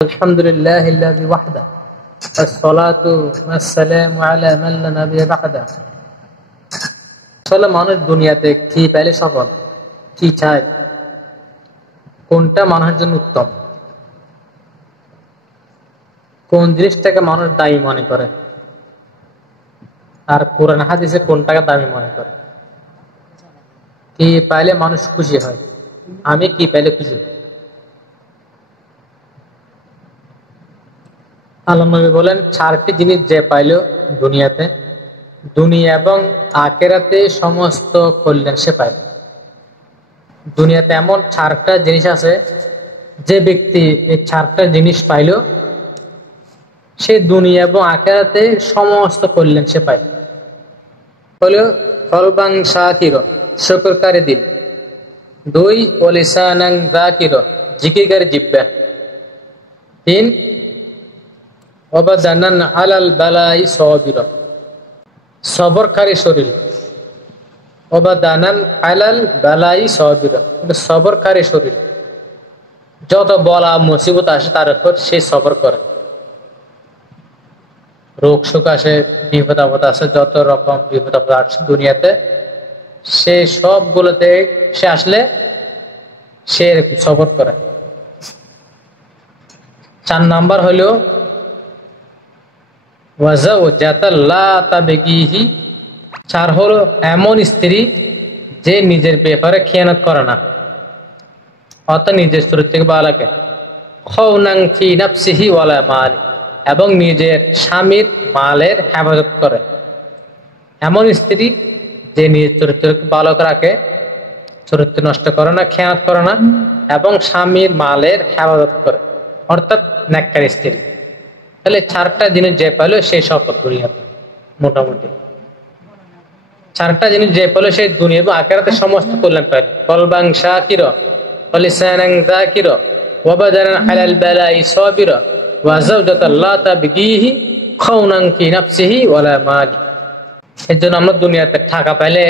আলহামদুলিল্লাহিল্লাযী ওয়াহদাহু ওয়াসসালাতু ওয়াসসালামু আলা মান লা নাবিয়্যা বা'দাহু। আসলে মানুষ দুনিয়াতে কি পেলে সফল, কি চায়, কোনটা মানুষের জন্য উত্তম, কোন জিনিসটাকে মানুষ দায়ী মনে করে, আর কোরআন হাদিসে কোনটাকে দামি মনে করে, কি পাইলে মানুষ খুশি হয়, আমি কি পাইলে খুশি হই। আল্লাহ নবী বলেন, চারটি জিনিস যে পাইল দুনিয়াতে, দুনিয়া এবং আখিরাতে সমস্ত কল্যাণ সে পাইল। দুনিয়াতে এমন চারটা জিনিস আছে, যে ব্যক্তি এই চারটা জিনিস পাইল সে দুনিয়া এবং আখিরাতে সমস্ত কল্যাণ সে পাইল। হলো কলবাং শাকির, শুকরকারী দিল; দুই, ওয়ালিসানাং যাকির, জিকিরকারী জিহ্বা; তিন, ওয়াবাদানান আলাল বালাই সাবির, সবরকারী শরীর; ওয়াবাদানান আলাল বালাই সাবির, সবরকারী শরীর। যত বলা মুসিবত আসে তার উপর সে সবর করে। রোগ সুখ আসে, বিপদ আপদ আসে, যত রকম বিপদ আপদ আসছে দুনিয়াতে, সে সবগুলোতে সে আসলে সে সবর করে। 4 নাম্বার হলো চার হলো এমন স্ত্রী যে নিজের ব্যাপারে খেয়ানত করে না, অর্থাৎ নিজের চরিত্রকে ভালো রাখে। খাউনাং ফি নাফসিহি ওয়ালা মালি, এবং নিজের স্বামীর মালের হেফাজত করে। এমন স্ত্রী যে নিজের চরিত্রকে ভালো রাখে, চরিত্র নষ্ট করে না, খেয়ানত করে না, এবং স্বামীর মালের হেফাজত করে, অর্থাৎ নেককার স্ত্রী। তাহলে 4টা জিনিস যে পেল সেই সফল দুনিয়াতে। মোটামুটি 4টা জিনিস যে পেল সেই দুনিয়া এবং আখিরাতে সমস্ত কল্যাণ পাইল। কলবাং শাকির, ওয়ালিসানাং যাকির, ওয়াবাদানান আলাল বালাই সাবির, ওয়া যাওজাতান লা তাবগিহি খাউনাং ফি নাফসিহি ওয়ালা মালি। এর জন্য আমরা দুনিয়াতে টাকা পাইলে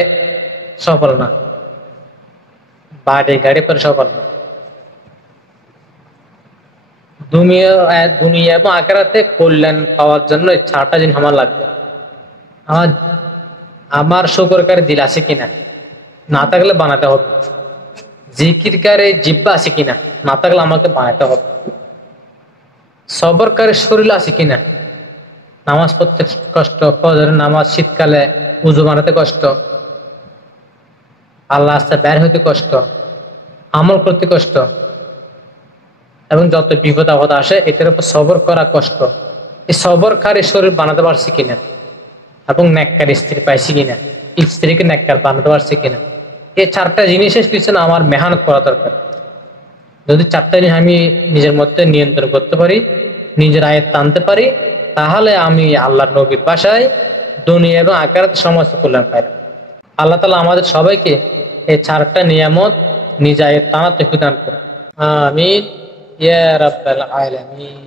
সফল না, বাড়ি গাড়ি পেলে সফল না। দুনিয়া এবং আখিরাতে কল্যাণ পাওয়ার জন্য 4টা জিনিস আমার লাগবে। আমার শুকরকারী দিল আছে কিনা, না থাকলে বানাতে হবে। জিকিরকারী জিহ্বা আছে কিনা, না থাকলে আমাকে বানাতে হবে। সবরকারী শরীর আছে কিনা, নামাজ পড়তে কষ্ট, ফজরের নামাজ শীতকালে উযু বানাতে কষ্ট, আল্লাহ রাস্তায় বের হইতে কষ্ট, আমল করতে কষ্ট, এবং যত বিপদ আপদ আসে এটার উপর সবর করা কষ্ট। এই সবরকারী শরীর বানাতে পারছি কিনা, এবং নেককার স্ত্রী পাইছি কিনা, স্ত্রীকে নেককার বানাতে পারছি কিনা, এই 4টা জিনিসের পিছনে আমার মেহনত করা দরকার। যদি 4টা জিনিস আমি নিজের মধ্যে নিয়ন্ত্রণ করতে পারি, নিজের আয়ত্তে আনতে পারি, তাহলে আমি আল্লাহর নবীর ভাষায় দুনিয়া এবং আখিরাতে সমস্ত কল্যাণ পাইলাম। আল্লাহ তাআলা আমাদের সবাইকে এই 4টা নিয়ামত নিজ আয়ত্তে আনার তৌফিক দান করুন। আমিন ইয়া রাব্বাল আলামিন।